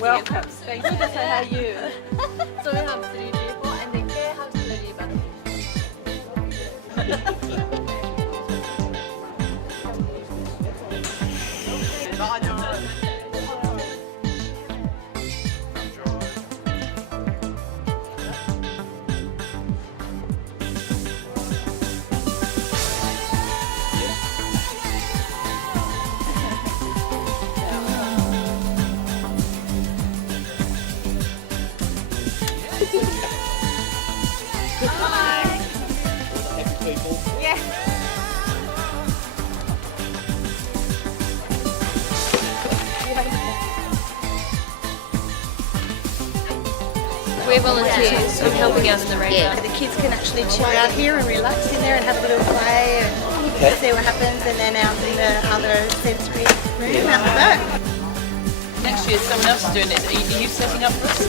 Welcome. Thank you. Good to say how you. So we have 3 people and then Claire has 30 Happy people. Yeah. We're volunteers. I'm helping out in the rainbow. Yeah, the kids can actually chill out here and relax in there and have a little play and see what happens, and then out in the other sensory room out the back. Next year someone else is doing it. Are you setting up for us?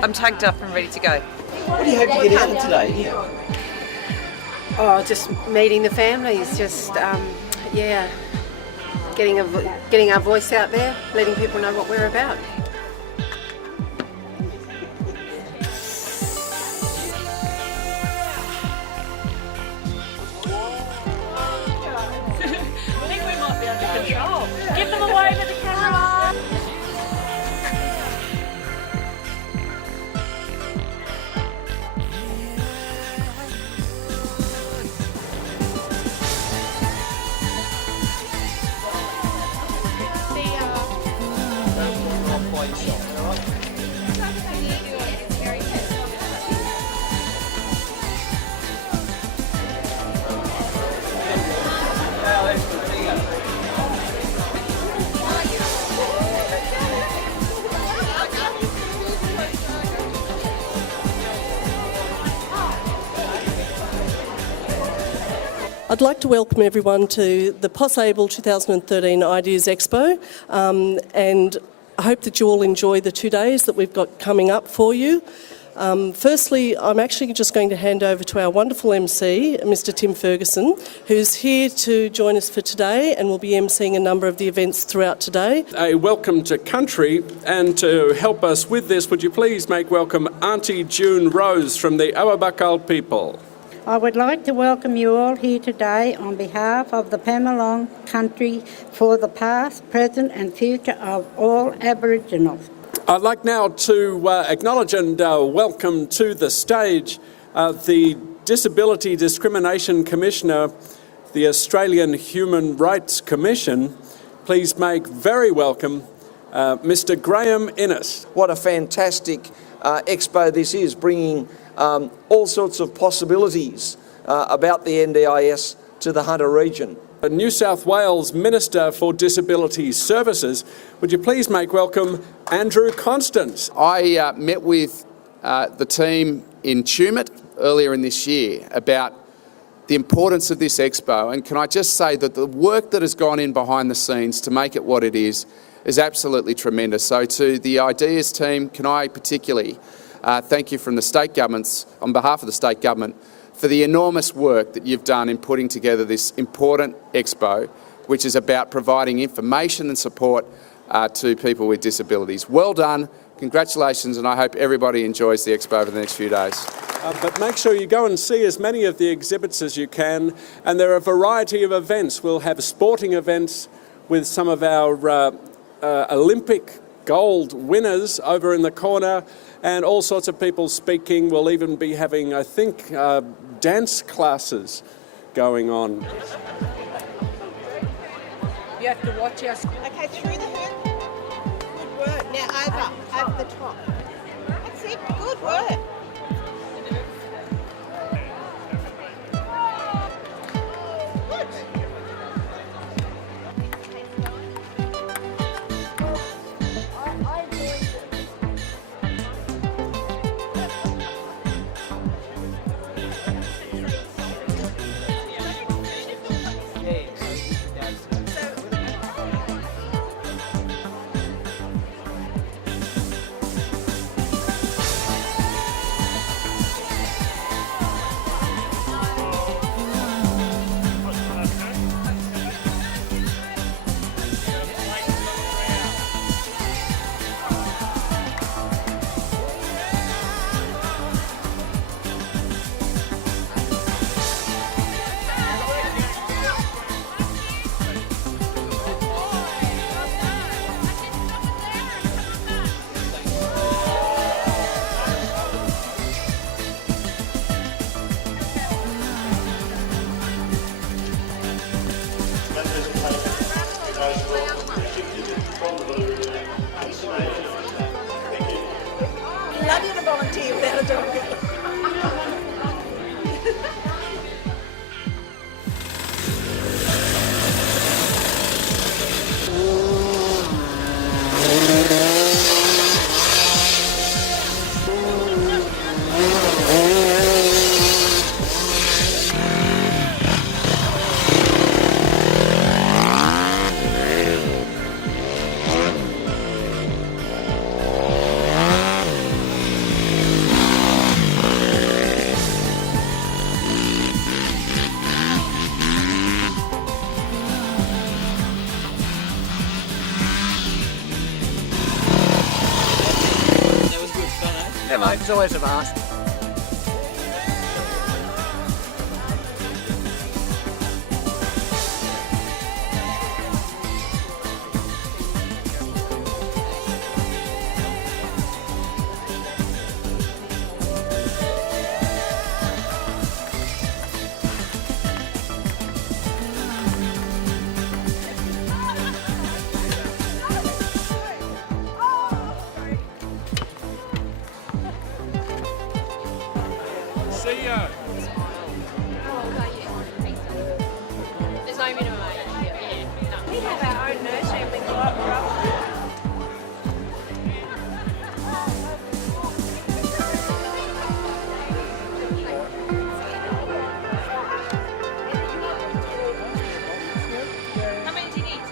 I'm tagged up and ready to go. What do you hope to get out of today? Yeah. Oh, just meeting the families, just getting our voice out there, letting people know what we're about. I think we might be under control. Give them away with the camera. I'd like to welcome everyone to the PossABLE 2013 Ideas Expo, and I hope that you all enjoy the 2 days that we've got coming up for you. Firstly, I'm actually just going to hand over to our wonderful MC, Mr. Tim Ferguson, who's here to join us for today and will be emceeing a number of the events throughout today. A welcome to country, and to help us with this, would you please make welcome Auntie June Rose from the Awabakal people. I would like to welcome you all here today on behalf of the Pamelong country for the past, present and future of all Aboriginals. I'd like now to acknowledge and welcome to the stage the Disability Discrimination Commissioner, the Australian Human Rights Commission. Please make very welcome Mr. Graham Innes. What a fantastic expo this is, bringing all sorts of possibilities about the NDIS to the Hunter region. New South Wales Minister for Disability Services, would you please make welcome Andrew Constance. I met with the team in Tumut earlier in this year about the importance of this expo, and can I just say that the work that has gone in behind the scenes to make it what it is absolutely tremendous. So to the Ideas team, can I particularly thank you from the state governments, on behalf of the state government, for the enormous work that you've done in putting together this important expo, which is about providing information and support to people with disabilities. Well done, congratulations, and I hope everybody enjoys the expo over the next few days. But make sure you go and see as many of the exhibits as you can, and there are a variety of events. We'll have sporting events with some of our Olympic gold winners over in the corner, and all sorts of people speaking. We'll even be having, I think, dance classes going on. You have to watch us. Okay, through the hoop. Good work. Now over the top. That's it. Good work. Love you to volunteer without a dog. Yeah, mate, it's always a blast. See ya. There's no minimum age. Yeah, no. We have our own nursery and we go up. How many do you need?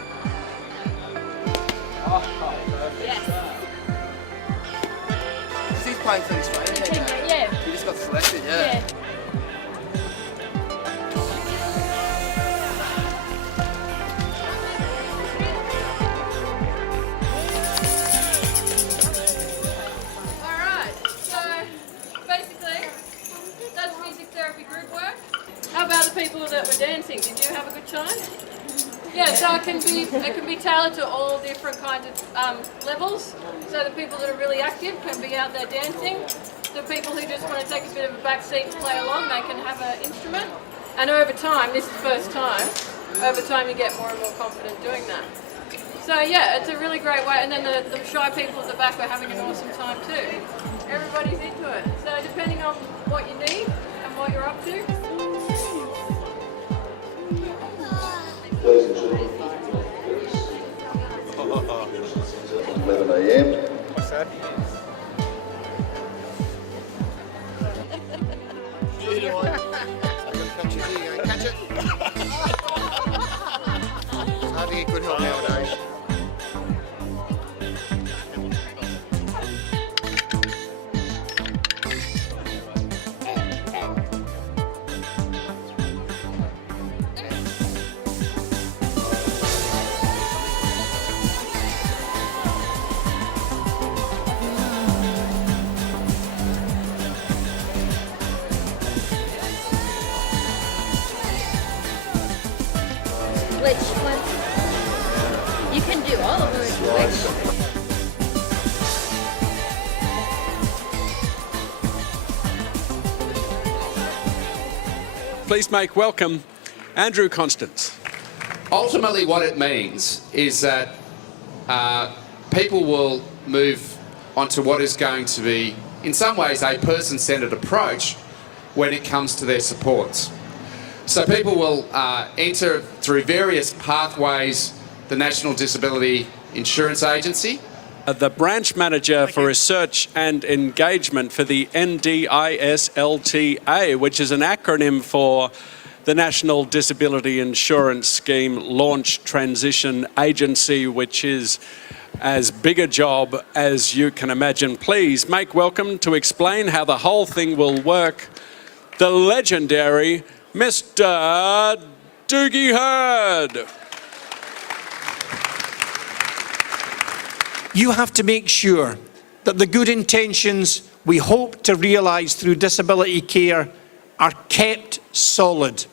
He's playing for Australia. Yeah. He just got selected, yeah. Alright, so basically that's music therapy group work. How about the people that were dancing? Did you have a good time? Yeah, so it can be tailored to all different kinds of levels. So the people that are really active can be out there dancing. The people who just want to take a bit of a back seat to play along, they can have an instrument. And over time, this is the first time, over time you get more and more confident doing that. So yeah, it's a really great way. And then the shy people at the back are having an awesome time too. Everybody's into it. So depending on what you need and what you're up to. Ladies and gentlemen, 11 a.m. What's that? Catch it. It's hard to get good help nowadays. Which one? You can do all of them. Please make welcome Andrew Constance. Ultimately, what it means is that people will move onto what is going to be, in some ways, a person-centred approach when it comes to their supports. So people will enter through various pathways the National Disability Insurance Agency. The branch manager for research and engagement for the NDIS LTA, which is an acronym for the National Disability Insurance Scheme Launch Transition Agency, which is as big a job as you can imagine. Please make welcome to explain how the whole thing will work, the legendary Mr. Doogie Hurd. You have to make sure that the good intentions we hope to realise through disability care are kept solid,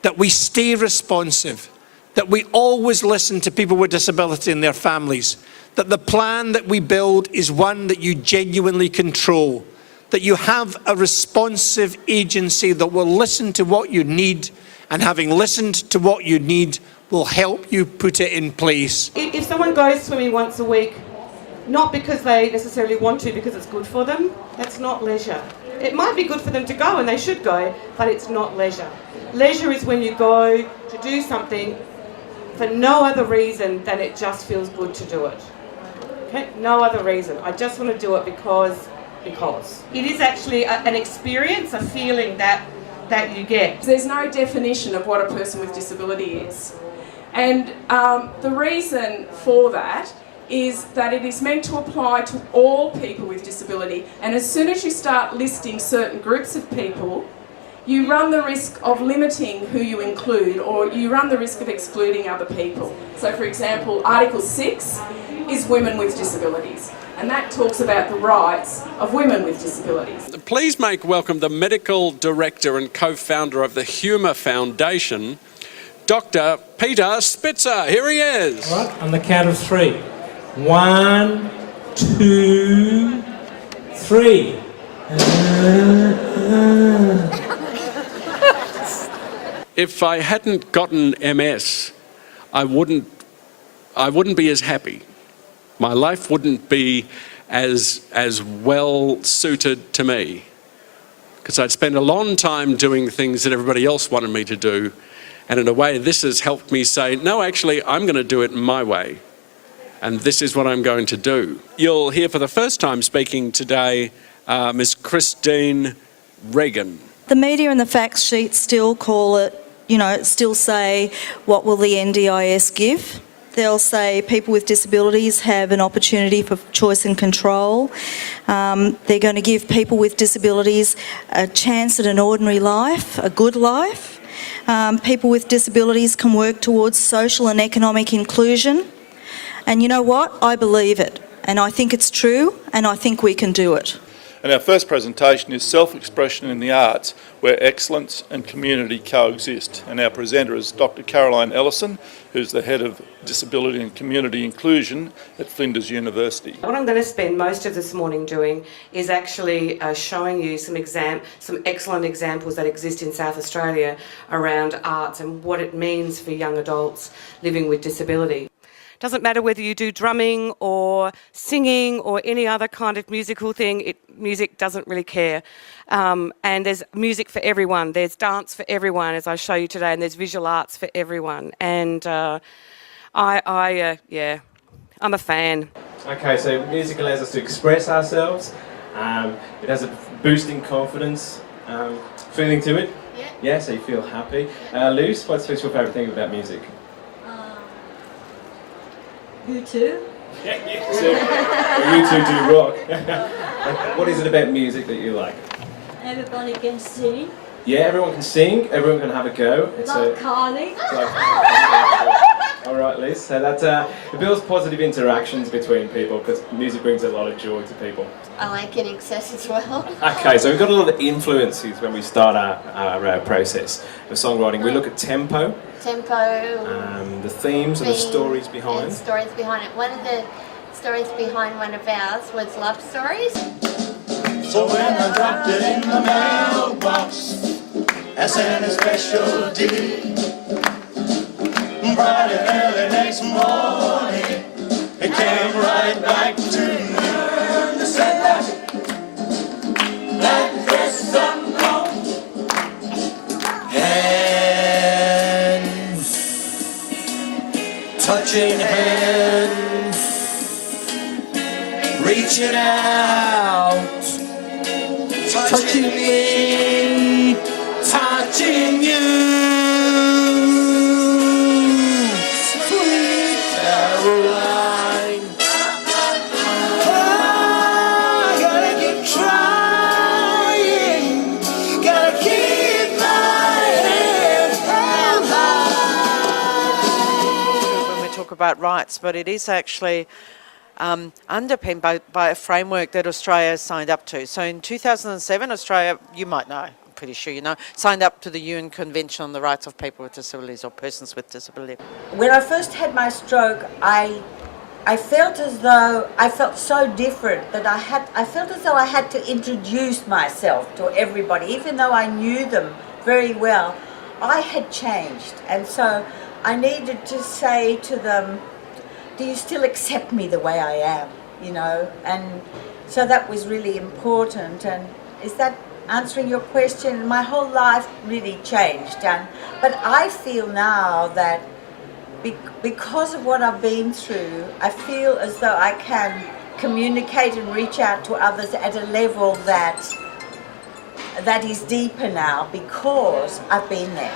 that we stay responsive, that we always listen to people with disability and their families, that the plan that we build is one that you genuinely control, that you have a responsive agency that will listen to what you need, and having listened to what you need, will help you put it in place. If someone goes swimming once a week, not because they necessarily want to, because it's good for them, that's not leisure. It might be good for them to go, and they should go, but it's not leisure. Leisure is when you go to do something for no other reason than it just feels good to do it. Okay? No other reason. I just want to do it because. It is actually an experience, a feeling that you get. There's no definition of what a person with disability is. And the reason for that is that it is meant to apply to all people with disability. And as soon as you start listing certain groups of people, you run the risk of limiting who you include, or you run the risk of excluding other people. So for example, Article 6 is women with disabilities. And that talks about the rights of women with disabilities. Please make welcome the Medical Director and co-founder of the Humour Foundation, Dr. Peter Spitzer. Here he is. All right, on the count of 3. 1, 2, 3. If I hadn't gotten MS, I wouldn't be as happy. My life wouldn't be as well suited to me, because I'd spend a long time doing things that everybody else wanted me to do, and in a way this has helped me say, no, actually I'm going to do it my way, and this is what I'm going to do. You'll hear for the first time speaking today Miss Christine Regan. The media and the facts sheet still call it, still say, what will the NDIS give? They'll say people with disabilities have an opportunity for choice and control. They're going to give people with disabilities a chance at an ordinary life, a good life. People with disabilities can work towards social and economic inclusion. And you know what? I believe it. And I think it's true, and I think we can do it. And our first presentation is Self-Expression in the Arts, where excellence and community coexist. And our presenter is Dr. Caroline Ellison, who's the Head of Disability and Community Inclusion at Flinders University. What I'm going to spend most of this morning doing is actually showing you some excellent examples that exist in South Australia around arts and what it means for young adults living with disability. Doesn't matter whether you do drumming or singing or any other kind of musical thing, music doesn't really care. And there's music for everyone, there's dance for everyone, as I show you today, and there's visual arts for everyone. And I'm a fan. Okay, so music allows us to express ourselves. It has a boosting confidence feeling to it. Yeah. Yeah, so you feel happy. Luce, what's your favourite thing about music? You too? Yeah, you too. Well, you two do rock. What is it about music that you like? Everybody can sing. Yeah, everyone can sing, everyone can have a go. It's like Carly. All right, Liz. So that it builds positive interactions between people, because music brings a lot of joy to people. I like it excess as well. Okay, so we've got a lot of influences when we start our process of songwriting. We look at tempo. The themes and the stories behind. And stories behind it. One of the stories behind one of ours was love stories. So when I dropped it in the mailbox, I sent a special deed. Bright and early next morning, it came right back to me. They said that dress I'm gone. Touching hands, reaching out, touching me, touching you. Sweet Caroline, I gotta keep trying, gotta keep my head held high. Talk about rights, but it is actually underpinned by a framework that Australia has signed up to. So in 2007, Australia, you might know, I'm pretty sure you know, signed up to the UN Convention on the Rights of People with Disabilities or Persons with Disability. When I first had my stroke, I felt as though I felt so different that I felt as though I had to introduce myself to everybody, even though I knew them very well. I had changed, and so I needed to say to them, do you still accept me the way I am, you know? And so that was really important. And is that answering your question? My whole life really changed. But I feel now that because of what I've been through, I feel as though I can communicate and reach out to others at a level that is deeper now because I've been there.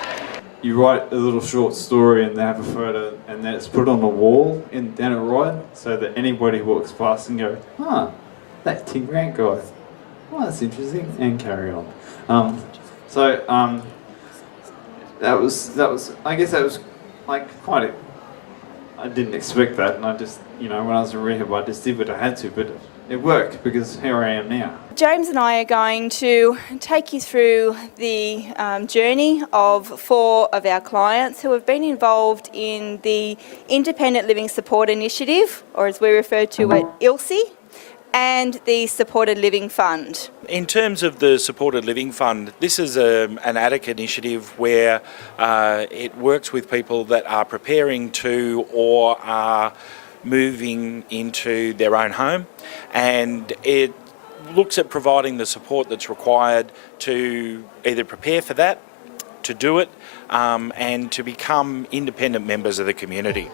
You write a little short story and they have a photo and then it's put on the wall down at Ryde so that anybody walks past and go, that Tim Grant guy. Oh, that's interesting, and carry on. That was I guess that was like quite I didn't expect that, and I just, when I was in rehab I just did what I had to, but it worked because here I am now. James and I are going to take you through the journey of 4 of our clients who have been involved in the Independent Living Support Initiative, or as we refer to it, ILSI, and the Supported Living Fund. In terms of the Supported Living Fund, this is an ADDIC initiative where it works with people that are preparing to or are moving into their own home, and it looks at providing the support that's required to either prepare for that, to do it, and to become independent members of the community.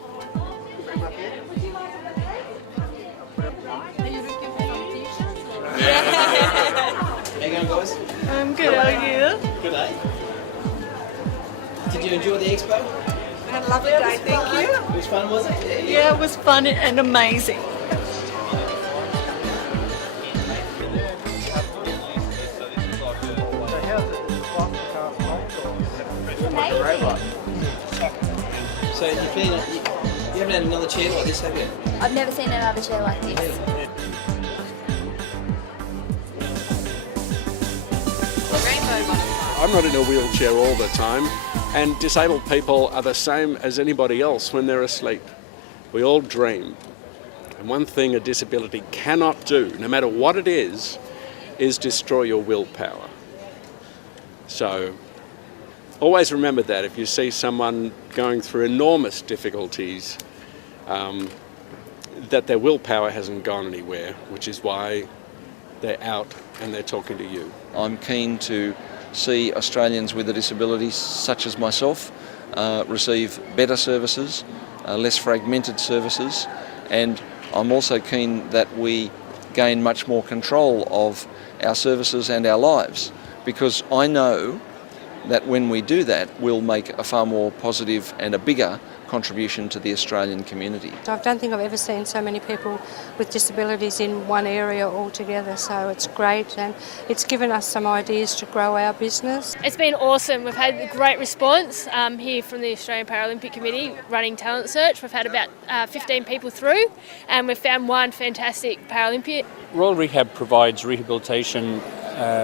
How you going, guys? I'm good, how are you? Good, eh? Did you enjoy the expo? I had a lovely day, thank you. It was fun, was it? Yeah, it was fun and amazing. So you haven't had another chair like this, have you? I've never seen another chair like this. I'm not in a wheelchair all the time, and disabled people are the same as anybody else when they're asleep. We all dream. And one thing a disability cannot do, no matter what it is destroy your willpower. So always remember that if you see someone going through enormous difficulties, that their willpower hasn't gone anywhere, which is why they're out and they're talking to you. I'm keen to see Australians with a disability, such as myself, receive better services, less fragmented services, and I'm also keen that we gain much more control of our services and our lives, because I know that when we do that, we'll make a far more positive and a bigger contribution to the Australian community. I don't think I've ever seen so many people with disabilities in one area altogether, so it's great, and it's given us some ideas to grow our business. It's been awesome. We've had a great response here from the Australian Paralympic Committee running Talent Search. We've had about 15 people through, and we've found one fantastic Paralympian. Royal Rehab provides rehabilitation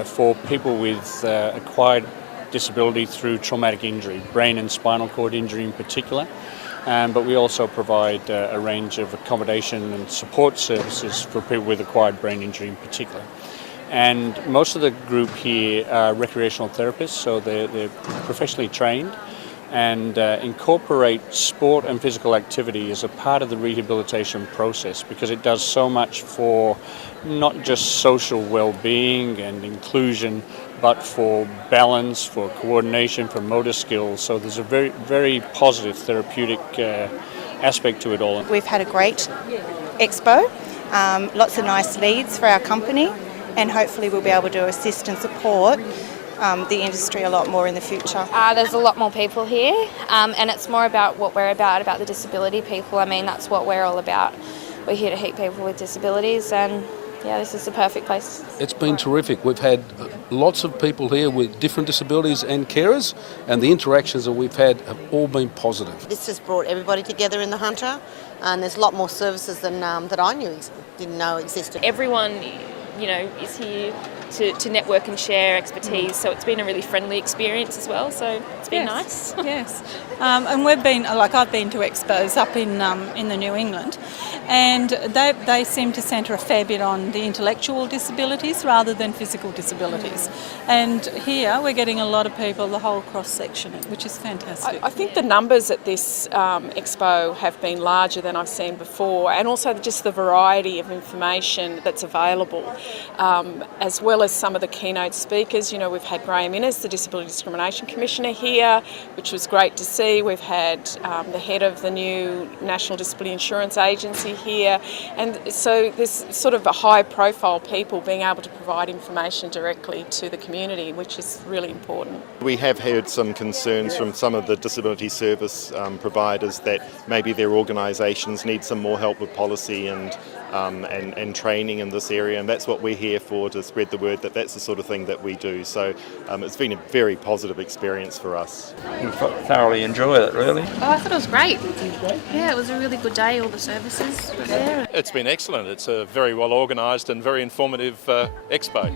for people with acquired disability through traumatic injury, brain and spinal cord injury in particular. But we also provide a range of accommodation and support services for people with acquired brain injury in particular. And most of the group here are recreational therapists, so they're professionally trained and incorporate sport and physical activity as a part of the rehabilitation process, because it does so much for not just social well-being and inclusion, but for balance, for coordination, for motor skills. So there's a very, very positive therapeutic aspect to it all. We've had a great expo, lots of nice leads for our company, and hopefully we'll be able to assist and support the industry a lot more in the future. There's a lot more people here, and it's more about what we're about the disability people. I mean, that's what we're all about. We're here to help people with disabilities, and yeah, this is the perfect place. It's been terrific. We've had lots of people here with different disabilities and carers, and the interactions that we've had have all been positive. This has brought everybody together in the Hunter, and there's a lot more services than that I didn't know existed. Everyone, is here to network and share expertise. So it's been a really friendly experience as well. So it's been nice. Yes, and we've been, like I've been to expos up in the New England, and they seem to centre a fair bit on the intellectual disabilities rather than physical disabilities. And here we're getting a lot of people, the whole cross section, which is fantastic. I think the numbers at this expo have been larger than I've seen before, and also just the variety of information that's available, as well as some of the keynote speakers. You know, we've had Graham Innes, the Disability Discrimination Commissioner, here, which was great to see. We've had the head of the new National Disability Insurance Agency here, and so there's sort of a high-profile people being able to provide information directly to the community, which is really important. We have heard some concerns from some of the disability service providers that maybe their organisations need some more help with policy and training in this area, and that's what we're here for, to spread the word that that's the sort of thing that we do. So it's been a very positive experience for us. You thoroughly enjoyed it, really? Oh, I thought it was great. Yeah, it was a really good day. All the services were there. It's been excellent. It's a very well organised and very informative expo.